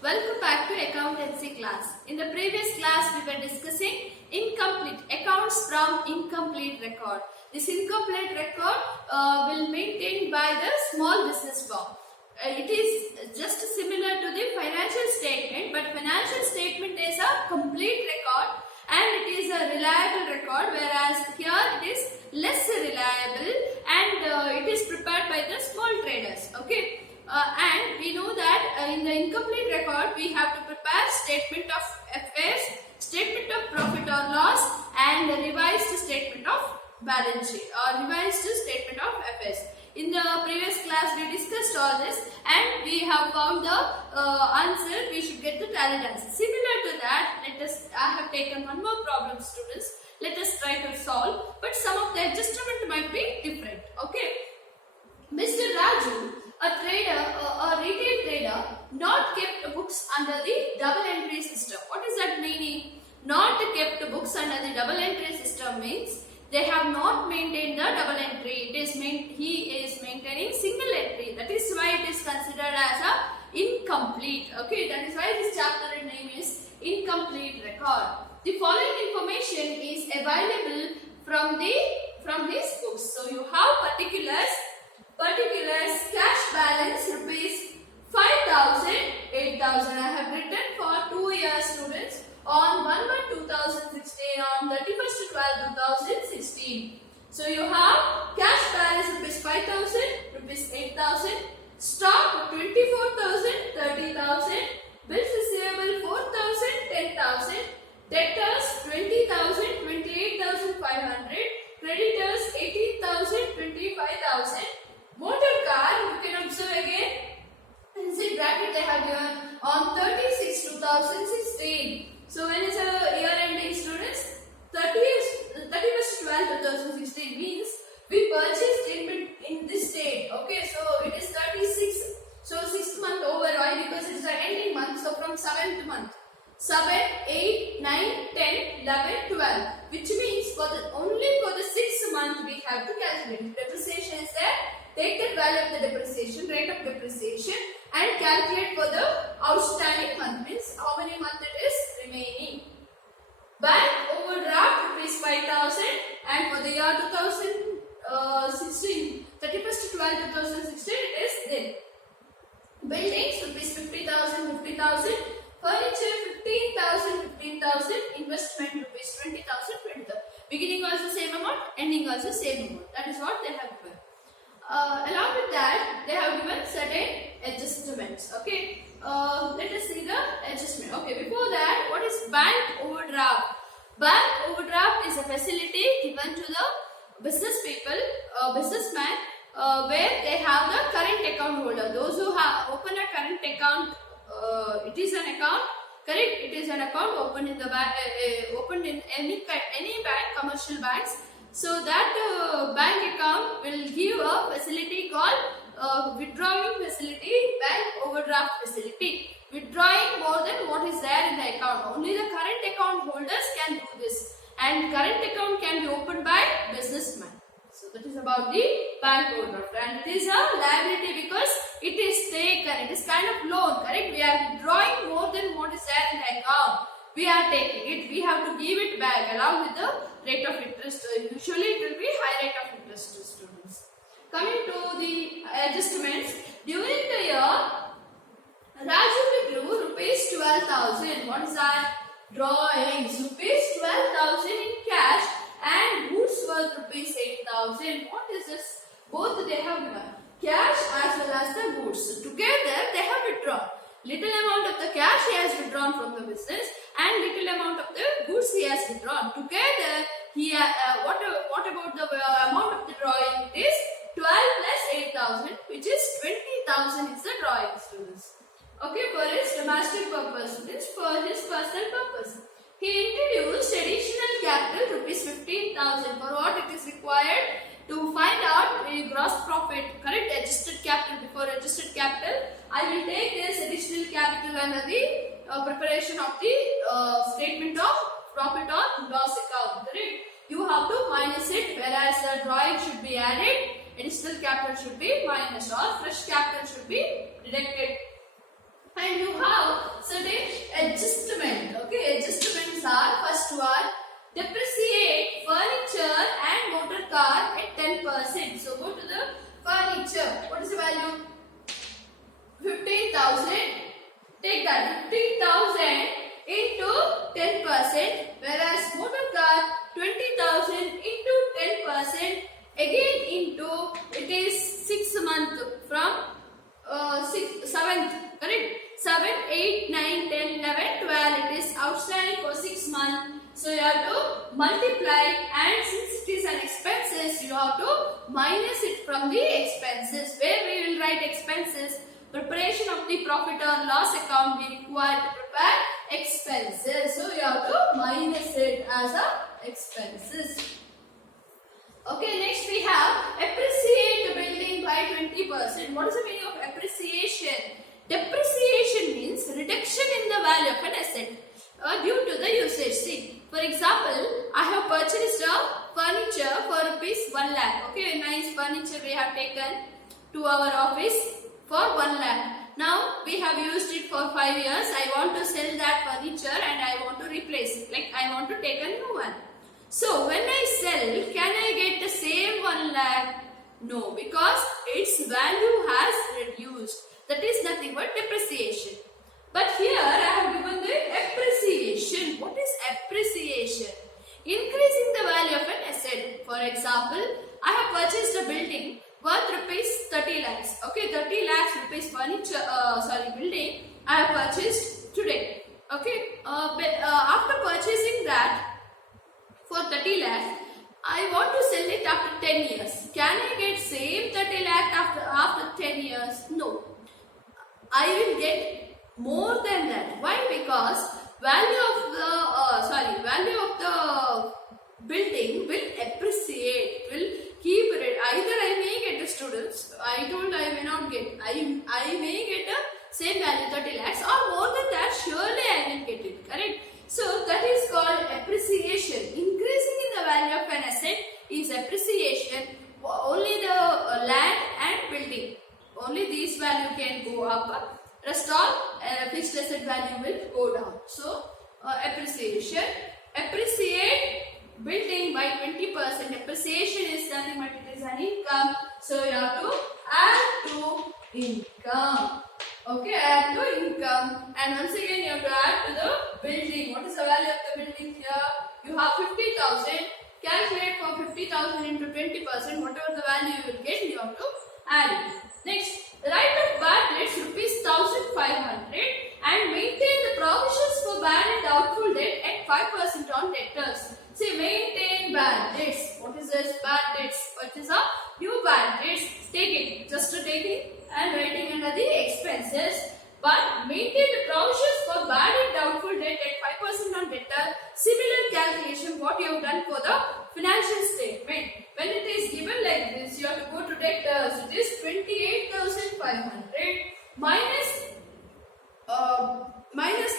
Welcome back to accountancy class. In the previous class we were discussing incomplete accounts from incomplete record. This incomplete record will maintained by the small business firm. It is just similar to the financial statement, but financial statement is a complete record and it is a reliable record, whereas here it is less reliable and it is prepared by the small traders. Okay. And we know that in the incomplete record we have to prepare statement of affairs, statement of profit or loss, and revised statement of balance sheet or revised statement of affairs. In the previous class we discussed all this and we have found the answer. We should get the tallied answer. Similar to that, I have taken one more problem, students. Let us try to solve, but some of the adjustment might be different. Okay. Mr. Raju, a retail trader, not kept books under the double entry system. What is that meaning? Not kept books under the double entry system means they have not maintained the double entry. He is maintaining single entry. That is why it is considered as a incomplete. Okay, that is why this chapter name is incomplete record. The following information is available from these books. So you have particulars, cash balance rupees 5,000, 8,000. I have written for 2 years, students, on 1/1/2016, on 31/12/2016. So you have cash balance rupees 5,000, rupees 8,000, stock 24,000, 30,000, bills receivable 4,000, 10,000, debtors 20,000, 28,500, creditors 18,000, 25,000. Motor car, you can observe again, in the bracket they have given on 36/2016. So when is a year ending, students? 31/12/2016 means we purchased in this date. Okay, so it is 36. So 6th month over. Why? Because it is an ending month. So from 7th month. 7, 8, 9, 10, 11, 12. Which means only for the 6th month we have to calculate. Depreciation is there. Take the value of the depreciation, rate of depreciation, and calculate for the outstanding month, means how many months it is remaining. Bank overdraft rupees 5,000, and for the year 2016, 31/12/2016 it is there. Buildings rupees 50,000, 50,000, furniture 15,000, 15,000, investment rupees 20,000, 20,000. Beginning also same amount, ending also same amount. That is what they have given. Along with that, they have given certain adjustments. Okay, let us see the adjustment. Okay, before that, what is bank overdraft? Bank overdraft is a facility given to the businessman, where they have the current account holder. Those who have opened a current account, it is an account. Correct? It is an account opened in the bank, opened in any bank, commercial banks. So that bank account will give a facility called withdrawing facility, bank overdraft facility. Withdrawing more than what is there in the account. Only the current account holders can do this, and current account can be opened by businessmen. So that is about the bank overdraft, and it is a liability because it is taken. It is kind of loan. Correct? We are withdrawing more than what is there in the account. We are taking it, we have to give it back along with the rate of interest. Usually it will be high rate of interest to students. Coming to the adjustments, during the year, Raju withdrew rupees 12,000. What is that? Drawings. Rupees 12,000 in cash and goods worth rupees 8,000. What is this? Both they have given. Cash as well as the goods. Together they have withdrawn. Little amount of the cash he has withdrawn from the business and little amount of the goods he has withdrawn. Together, what about the amount of the drawing? It is 12 plus 8,000, which is 20,000 is the drawing, students. Okay, for his domestic purpose, means for his personal purpose. He introduced additional capital rupees 15,000. For what it is required? To find out the gross profit, correct? Adjusted capital. Before adjusted capital, I will take this additional capital under the preparation of the statement of profit or loss account. Correct? You have to minus it, whereas the drawing should be added, additional capital should be minus, or fresh capital should be deducted. And you have adjustment. Okay, adjustments are first one, depreciate furniture and motor car at 10%. So go to the furniture. What is the value? 15,000. Take that 15,000 into 10%, whereas motor car 20,000 into 10%, again into it is 6 months from 7th, correct? 7, 8, 9, 10, 11, 12. It is outstanding for 6 months. So you have to multiply, and since it is an expenses, you have to minus it from the expenses. Where we will write expenses? Preparation of the profit or loss account, we require to prepare expenses. So you have to minus it as a expenses. Okay, next we have appreciate the building by 20%. What is the meaning of appreciation? Depreciation means reduction in the value of an asset due to the usage. See, for example, I have purchased a furniture for rupees 1 lakh. Okay, nice furniture we have taken to our office for 1 lakh. Now we have used it for 5 years. I want to sell that furniture and I want to replace it. Like I want to take a new one. So when I sell, can I get the same 1 lakh? No, because its value has reduced. That is nothing but depreciation. But here I have given the appreciation. What is appreciation? Increasing the value of an asset. For example, I have purchased a building worth rupees 30 lakhs. Okay, 30 lakhs rupees furniture, building I have purchased today. Okay, after purchasing that for 30 lakhs, I want to sell it after 10 years. Can I get same 30 lakhs after 10 years? No. I will get more than that. Why? Because value of the building will appreciate, will keep it. Either I may get the students, I told I may not get. I may get the same value 30 lakhs or more than that, surely I will get it. Correct? So that is called appreciation. Increasing in the value of an asset is appreciation. Only the land and building, only these value can go up. Rest all fixed asset value will go down. So appreciation. Appreciate building by 20%. Appreciation is nothing but it is an income. So you have to add to income. Okay, add to income. And once again you have to add to the building. What is the value of the building here? You have 50,000. Calculate for 50,000 into 20%. Whatever the value you will get, you have to add it. Next, write off bad debts rupees 1,500 and maintain the provisions for bad and doubtful debt at 5% on debtors. Say maintain bad debts. What is this? Bad debts. What is a new bad debts? Take it. Just to take it and writing under the expenses. But maintain the provisions for bad and doubtful debt at 5% on debtor. Similar calculation what you have done for the financial statement. When it is given like this, you have to go to debtors. It is 28,500 minus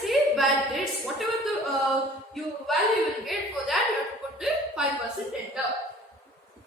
the bad debts. Whatever the value you will get for that, you have to put the 5% debtor.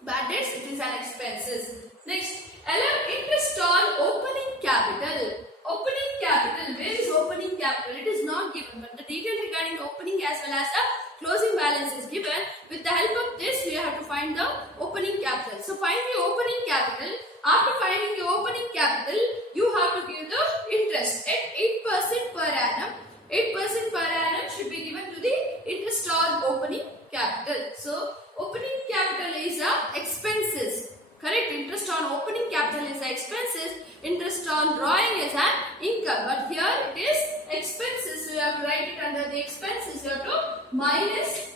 Bad debts, it is an expenses. Next, allow interest on opening capital. Opening capital, where is opening capital? It is not given, but the detail regarding opening as well as the closing balance is given. With the help of this, we have to find the opening capital. So find the opening capital. After finding the opening capital, you have to give the interest at 8% per annum. 8% per annum should be given to the interest on opening capital. So opening capital is expenses. Correct? Interest on opening capital is expenses. Interest on drawing is an income. But here it is expenses. So you have to write it under the expenses. You have to minus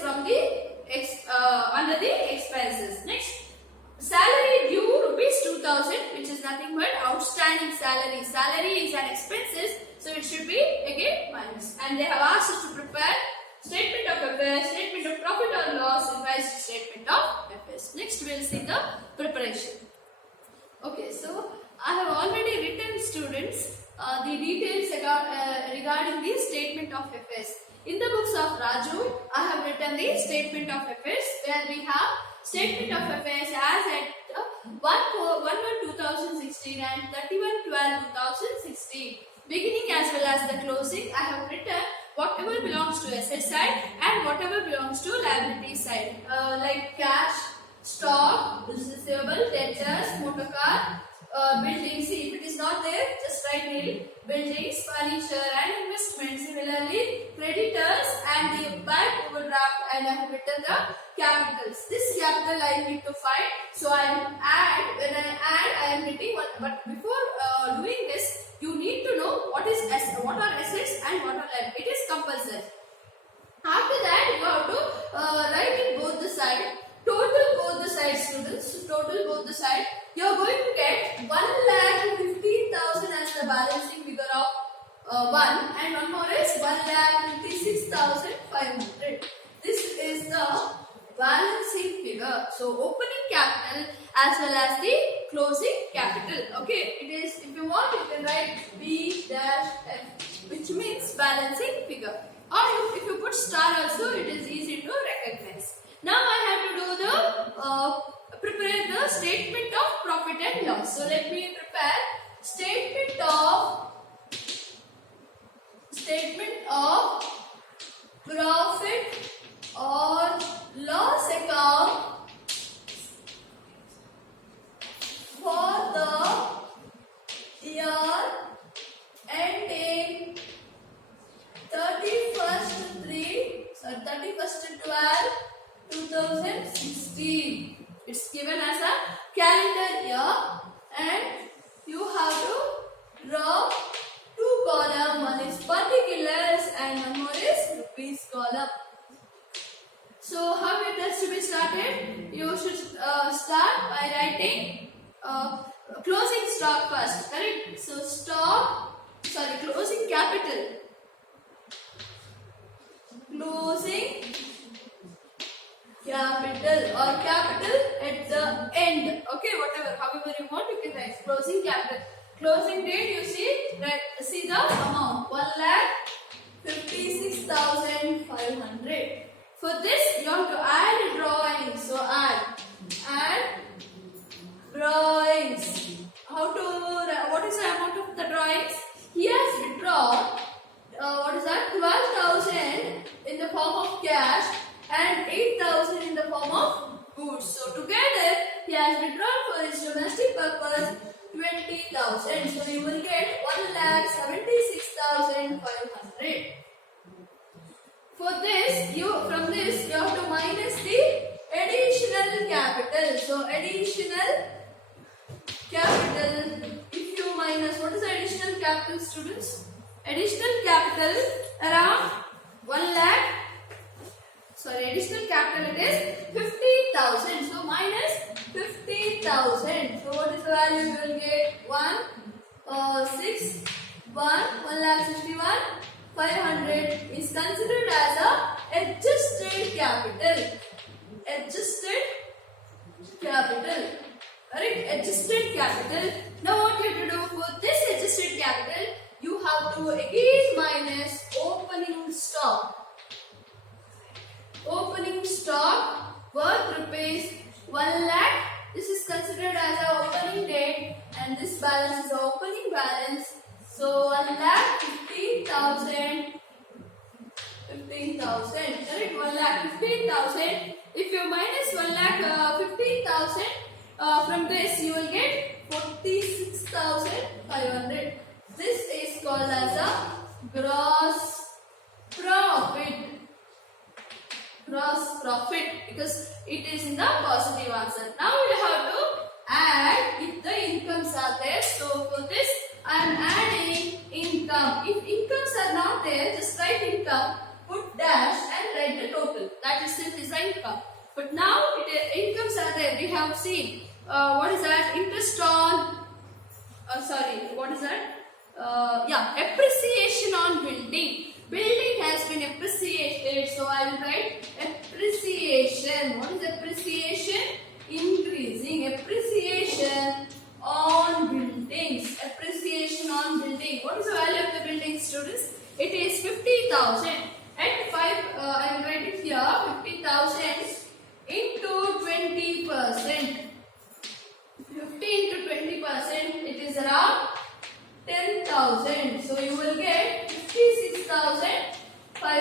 from the under the expenses. Next, salary due rupees 2,000, which is nothing but outstanding salary. Salary is an expenses. So it should be again minus. And they have asked us to prepare statement of affairs, statement of profit or loss, revised statement of affairs. Next we will see the preparation. Okay, so I have already written students the details regarding the statement of affairs. In the books of Raju, I have written the statement of affairs where we have statement of affairs as at 1/1/2016 and 31/12/2016. beginning as well as the closing, I have written whatever belongs to asset side and whatever belongs to liability side, like cash, stock, receivable, debtors, motor car, buildings. See, if it is not there, just write nil. Buildings, furniture and investments. Similarly, creditors and the bank overdraft, and I have written the capitals. This capital I need to find. So I add, when I add, I am getting one. But before doing this, you need to know what are assets and what are liabilities. It is compulsory. After that, you have to write in both the sides. Total both the sides, students. Total both the sides. You are going to get 1,15,000 as the balancing figure of 1, and one more is 1,56,500. This is the balancing figure. So opening capital as well as the closing capital. Okay, it is, if you want, you can write B dash F, which means balancing figure. Or if you put star also, it is easy to recognize. Now I have to do the prepare the statement of profit and loss. So let me prepare statement of profit or loss account for the year ending 31st/12/2016. It's given as a calendar year, and you have to draw two columns. One is particulars and one more is rupees column. So how it has to be started? You should start by writing closing stock first, correct? So closing capital. Closing capital or capital at the end. Okay, whatever, however you want, you can write closing capital. Closing date, you see the amount 1,56,500. For this, you have to add drawings. So add drawings. What is the amount of the drawings? He has drawn 12,000 in the form of cash and 8,000 in the form of goods. So together he has withdrawn for his domestic purpose 20,000. So you will get 1,76,500. For this, from this you have to minus the additional capital. So additional capital. If you minus, what is the additional capital, students? Additional capital around 1 lakh. Sorry, additional capital it is 15,000. So minus 15,000. So what is the value? You will get 1,61,500 is considered as a adjusted capital. Adjusted capital. Alright, adjusted capital. Now what you have to do for this adjusted capital? You have to again minus opening stock. Opening stock worth rupees 1 lakh. This is considered as our opening date, and this balance is the opening balance. So 1,15,000. 15,000. Correct? 1,15,000. If you minus 1,15,000 from this, you will get 46,500. This is called as a gross profit. Gross profit, because it is in the positive answer. Now we have to add if the incomes are there. So for this I am adding income. If incomes are not there, just write income, put dash and write the total. That itself is the income. But now incomes are there. We have seen what is that? Interest on what is that? Appreciation on building. Building has been appreciated, so I will write appreciation. What is appreciation? Increasing. Appreciation on buildings. Appreciation on building. What is the value of the building, students? It is 50,000. And I will write it here. 50,000 into 20%. 50 into 20%, it is around 10,000. So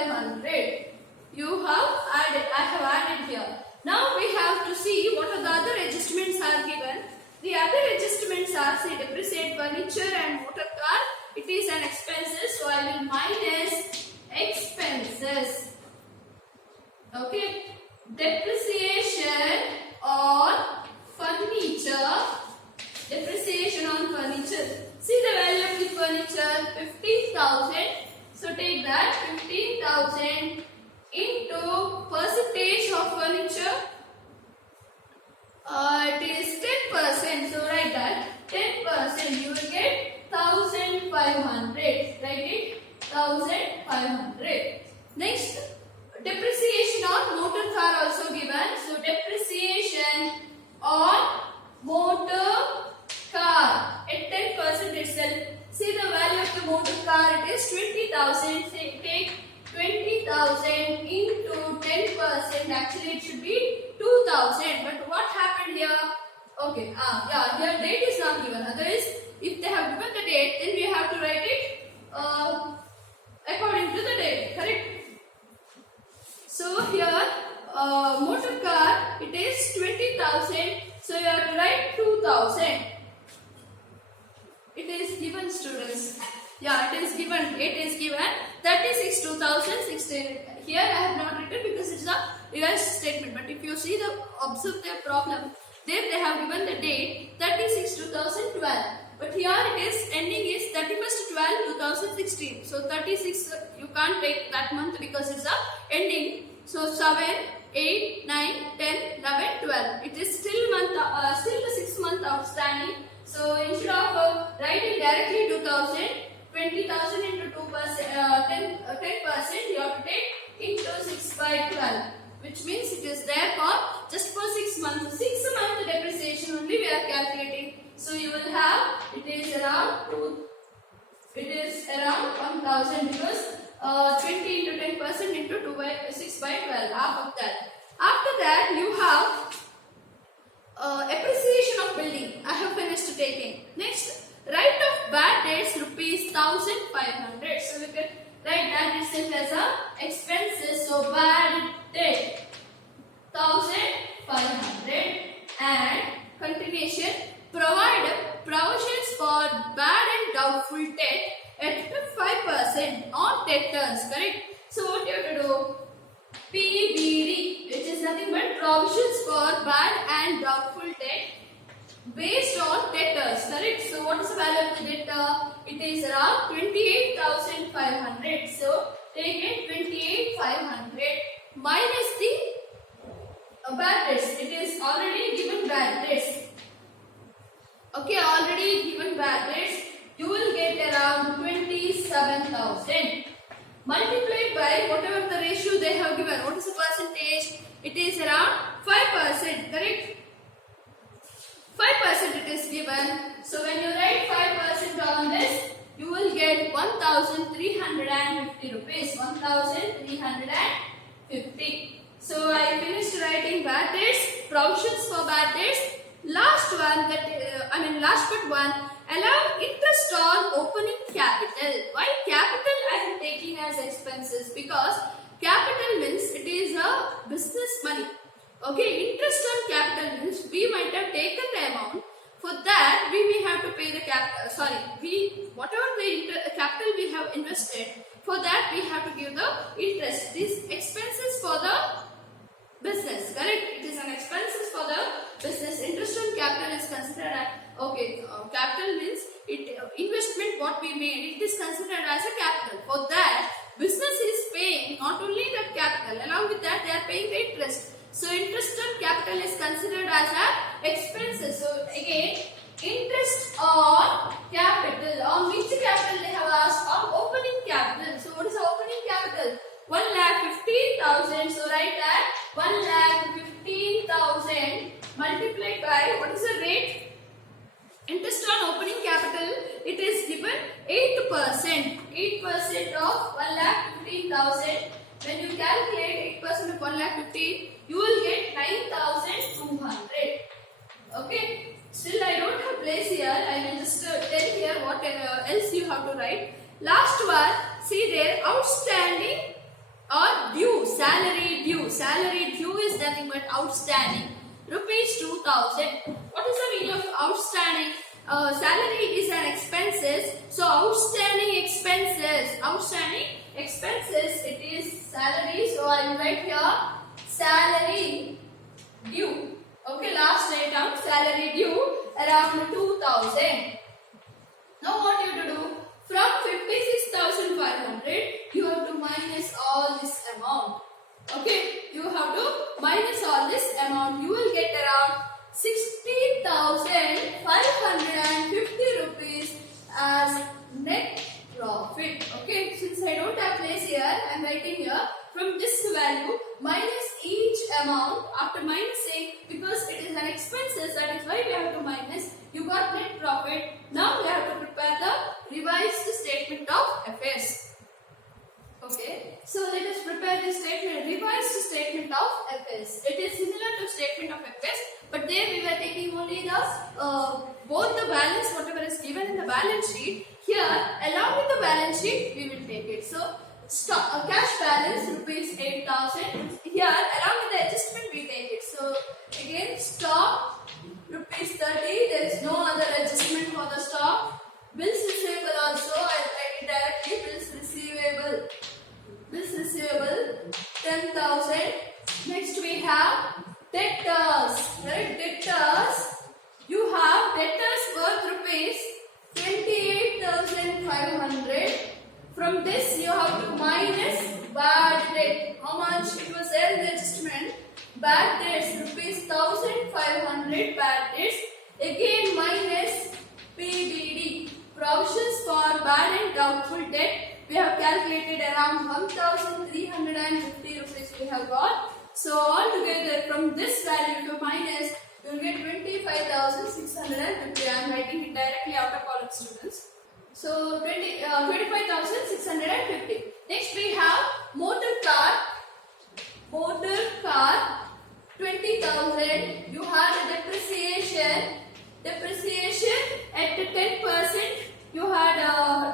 1500. You have added, I have added here. Now we have to see what are the other adjustments are given. The other adjustments are, say, depreciate furniture and motor car. It is an expenses, so I will minus expenses. Okay. Depreciation on furniture. Depreciation on furniture. See the value of the furniture, 15,000. So take that 15,000 into percentage of furniture. It is 10%. So write that 10%. You will get 1,500. Write it 1,500. Next, depreciation on motor car also given. So depreciation on motor car at 10% itself. See the value of the motor car, it is 20,000. Say take 20,000 into 10%. Actually it should be 2,000. But what happened here? Okay, yeah, here date is not given. Otherwise, if they have given the date, then we have to write it according to the date. Correct? So here motor car, it is 20,000. So you have to write 2,000. It is given, students. Yeah, it is given. It is given 36 2016. Here I have not written because it's a reverse statement. But if you see the observe their problem, there they have given the date 36 2012. But here it is ending is 31st 12 2016. So 36 you can't take that month because it's a ending. So 7, 8, 9, 10, 11, 12. It is still the 6 month outstanding. So instead of writing directly 2,000, 20,000 into 2%, 10%, you have to take into 6 by 12, which means it is there for just for 6 months. 6 month depreciation only we are calculating. So you will have it is around 1,000 because 20 into 10% into 2 by 6 by 12, half of that. After that you have appreciation of building. I have finished taking. Next, write off bad debts rupees 1,500. So we can write that itself as a expenses. So bad debt 1,500 and continuation. Provide provisions for bad and doubtful debt at 5% on debtors. Correct? So what you have to do? PBD, which is nothing but provisions for bad and doubtful debt based on debtors. Correct? So what is the value of the debtor? It is around 28,500. So take it 28,500 minus the bad debts. It is already given bad debts. Okay, already given bad debts. You will get around 27,000. Multiplied by whatever the ratio they have given. What is the percentage? It is around 5%. Correct? 5% it is given. So when you write 5% on this, you will get 1,350 rupees. 1,350. So I finished writing bad debts, provisions for bad debts. Last one, last but one, allow interest on opening capital. Why capital I am taking as expenses? Because capital means it is a business money. Okay, interest on capital means we might have taken the amount. For that, we may have to pay the capital. Whatever the capital we have invested, for that we have to give the interest. These expenses for the business. Correct? It is an expenses for the business. Interest on capital is considered as capital means investment what we made. It is considered as a capital. For that, business is paying not only the capital. Along with that, they are paying the interest. So interest on capital is considered as a expenses. So again, interest on capital. On which capital they have asked? On opening capital. So what is the opening capital? 1,15,000. So write that 1,15,000 multiplied by what is the rate? Interest on opening capital. It is given 8%. 8% of 1,15,000. When you calculate 8% of 1,15,000, you will get 9,200. Okay. Still, I don't have place here. I will just tell here what else you have to write. Last one. See there, outstanding or due, salary due. Salary due is nothing but outstanding. Rupees 2000. What is the meaning of outstanding? Salary is an expenses. So outstanding expenses. Outstanding expenses. It is salary. So I will write here salary due. Okay, last item salary due around 2000. Now what you have to do? From 56,500, you have to minus all this amount. Okay, you have to minus all this amount. You will get around 60,550 rupees as net profit. Okay, since I don't have place here, I am writing here from this value minus each amount. After minusing, because it is an expenses, that is why we have to minus. You got net profit. Now we have to prepare the revised statement of affairs. Okay, so let us prepare the statement, revised statement of affairs. It is similar to statement of affairs, but there we were taking only the both the balance, whatever is given in the balance sheet. Here, along with the balance sheet, we will take it. So cash balance rupees 8,000. Here, along with the adjustment, we take it. So again, stock rupees 30. There is no other adjustment for the stock. Bills receivable also, I will write it directly. Bills receivable. Bills receivable 10,000. Next we have debtors. Right? Debtors. You have debtors worth rupees 28,500. From this you have to minus bad debt. How much it was there in the adjustment? Bad debts rupees 1,500 bad debts. Again minus PDD, provisions for bad and doubtful debt. We have calculated around 1,350 rupees we have got. So altogether from this value to minus, you will get 25,650. I am writing it directly out of column, students. So 25,650. Next we have motor car. Motor car 20,000. You have a depreciation. Depreciation at 10%. You had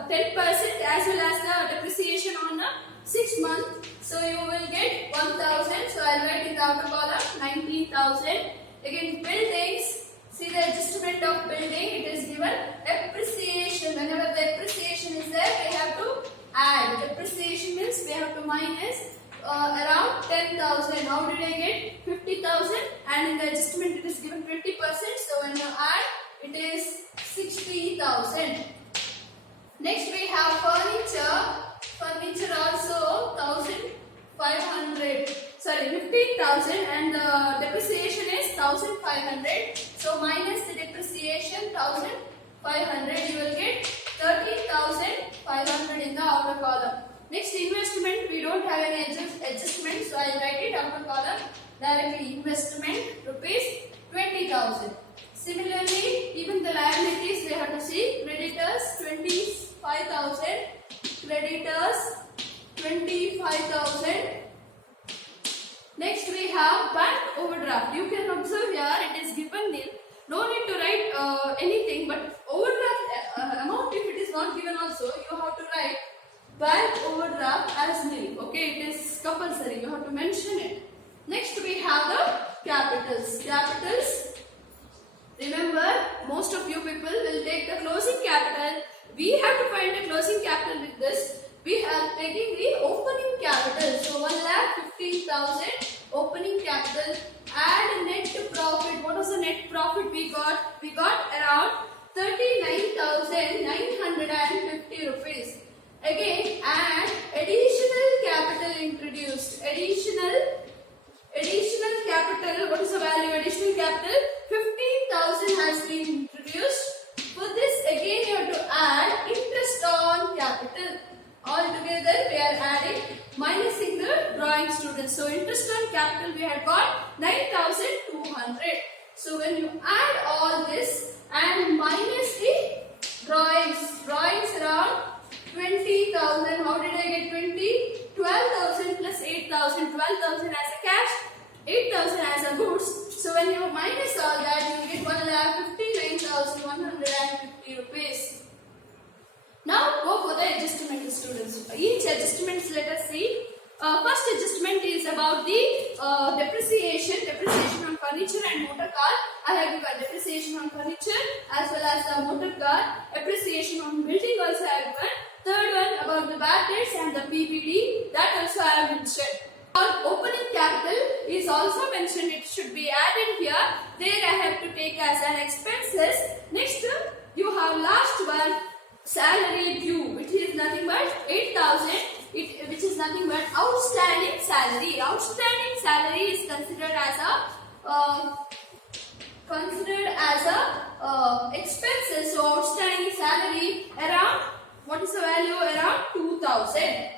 10% as well as the depreciation on a 6 month. So you will get 1,000. So I will write in the outer column 19,000. Again buildings. See the adjustment of building. It is given appreciation. Whenever the appreciation is there, we have to add. Depreciation means we have to minus around 10,000. How did I get 50,000? And in the adjustment it is given 20%. So when you add, it is 60,000. Next we have furniture. Furniture also 1,500. Sorry, 15,000, and the depreciation is 1,500. So minus the depreciation 1,500, you will get 13,500 in the outer column. Next investment, we don't have any adjustment, so I will write it outer column directly. Investment rupees 20,000. Similarly, even the liabilities we have to see. Creditors 25,000. Creditors 25,000. Next we have bank overdraft. You can observe here it is given nil. No need to write anything, but overdraft amount, if it is not given also, you have to write bank overdraft as nil. Okay, it is compulsory. You have to mention it. Next we have the capitals. Capitals. Remember, most of you people will take the closing capital. We have to find the closing capital with this. We are taking the opening capital. So 1,15,000 opening capital. Add net profit. What was the net profit we got? We got around 39,950 rupees. Again, add additional capital introduced. Additional capital. What is the value? Additional capital 15,000 has been introduced. For this, again you have to add interest on capital. All together we are adding, minusing the drawing students. So interest on capital we had got 9,200. So when you add all this and minus the drawings around 20,000. How did I get 20? 12,000 plus 8,000. 12,000 as a cash, 8,000 as a goods. So when you minus all that, you get 1,59,150 rupees. Now go for the adjustment, students. Each adjustments let us see. First adjustment is about the depreciation on furniture and motor car. I have given depreciation on furniture as well as the motor car. Appreciation on building also I have given. Third one about the bad debts and the PBD, that also I have mentioned. Opening capital is also mentioned, it should be added here. There I have to take as an expenses. Next you have last one, salary due, which is nothing but 8,000, which is nothing but outstanding salary. Outstanding salary is considered as a expenses. So outstanding salary around, what is the value? Around 2,000.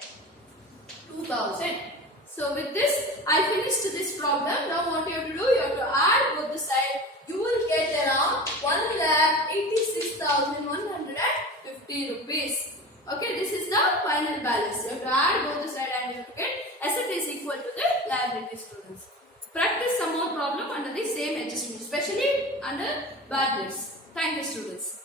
So with this, I finished this problem. Now what you have to do, you have to add both the sides. You will get around 1,86,150 rupees. Okay, this is the final balance. You have to add both the sides and you have to get asset is equal to the liability, students. Practice some more problem under the same adjustment, especially under bad debts. Thank you, students.